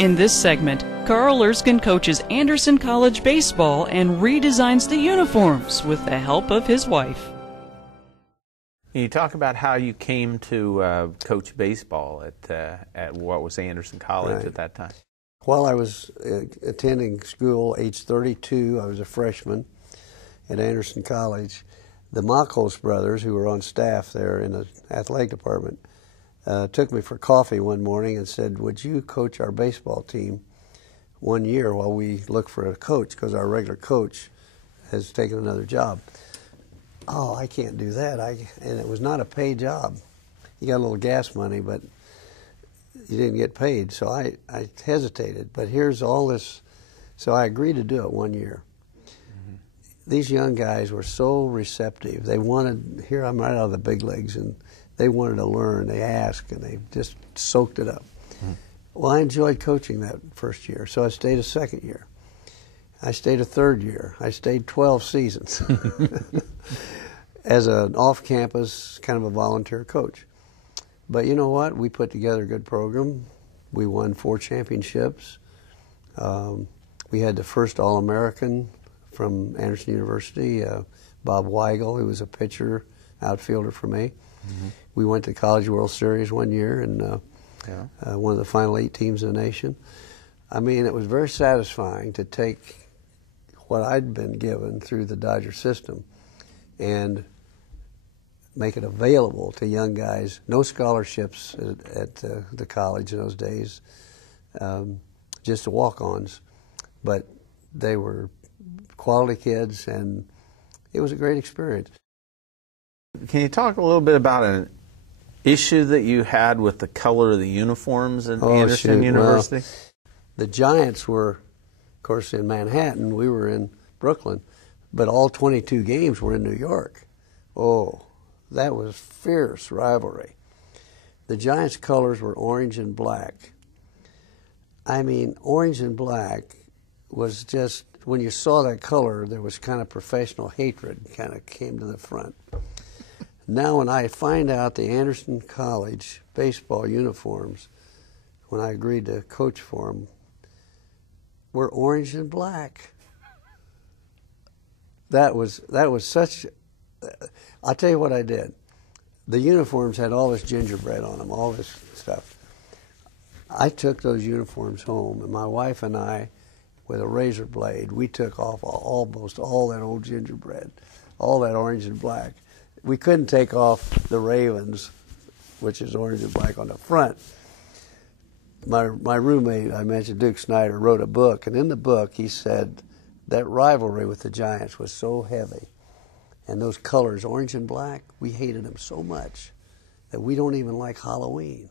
In this segment, Carl Erskine coaches Anderson College baseball and redesigns the uniforms with the help of his wife. Can you talk about how you came to coach baseball at what was Anderson College at that time? While I was attending school, age 32, I was a freshman at Anderson College. The Makos brothers, who were on staff there in the athletic department, took me for coffee one morning and said, "Would you coach our baseball team 1 year while we look for a coach, because our regular coach has taken another job?" Oh, I can't do that. And it was not a paid job. You got a little gas money, but you didn't get paid. So I hesitated. But here's all this. So I agreed to do it 1 year. These young guys were so receptive. They wanted, here I'm right out of the big leagues, and they wanted to learn. They asked, and they just soaked it up. Well, I enjoyed coaching that first year, so I stayed a second year. I stayed a third year. I stayed 12 seasons as an off-campus kind of a volunteer coach. But you know what? We put together a good program. We won 4 championships. We had the first All-American from Anderson University, Bob Weigel, who was a pitcher, outfielder for me. We went to College World Series 1 year and one of the final 8 teams in the nation. I mean, it was very satisfying to take what I'd been given through the Dodger system and make it available to young guys. No scholarships at the college in those days, just the walk-ons. But they were quality kids, and it was a great experience. Can you talk a little bit about an issue that you had with the color of the uniforms at Anderson University? Well, the Giants were, of course, in Manhattan. We were in Brooklyn, but all 22 games were in New York. Oh, that was fierce rivalry. The Giants' colors were orange and black. I mean, orange and black was just, when you saw that color, there was kind of professional hatred kind of came to the front. Now when I find out the Anderson College baseball uniforms, when I agreed to coach for them, were orange and black. That was such, I'll tell you what I did. The uniforms had all this gingerbread on them, all this stuff. I took those uniforms home, and my wife and I, with a razor blade, we took off almost all that old gingerbread, all that orange and black. We couldn't take off the Ravens, which is orange and black on the front. My roommate, I mentioned, Duke Snyder, wrote a book, and in the book he said that rivalry with the Giants was so heavy, and those colors, orange and black, we hated them so much that we don't even like Halloween.